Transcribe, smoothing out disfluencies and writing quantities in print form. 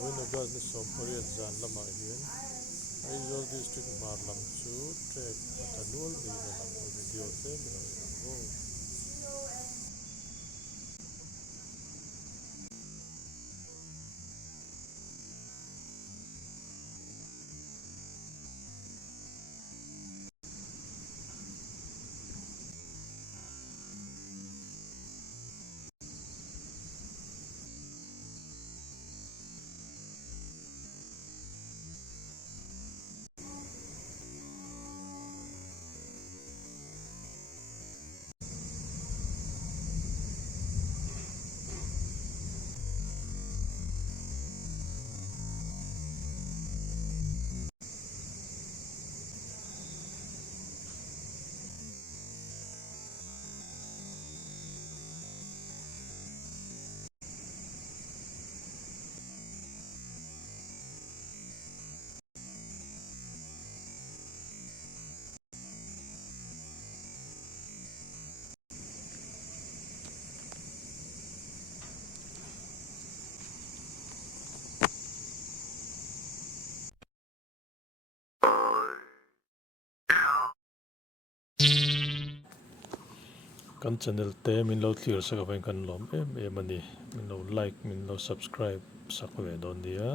Moinagar ni Somporiat Zan Lama Hian Aizawl District Marlam Chu Trek Atanual Minalang Video Te Minalang Go kan channel te min lo clear sa ka kan lom em em ani min lo like min lo subscribe sak ve don dia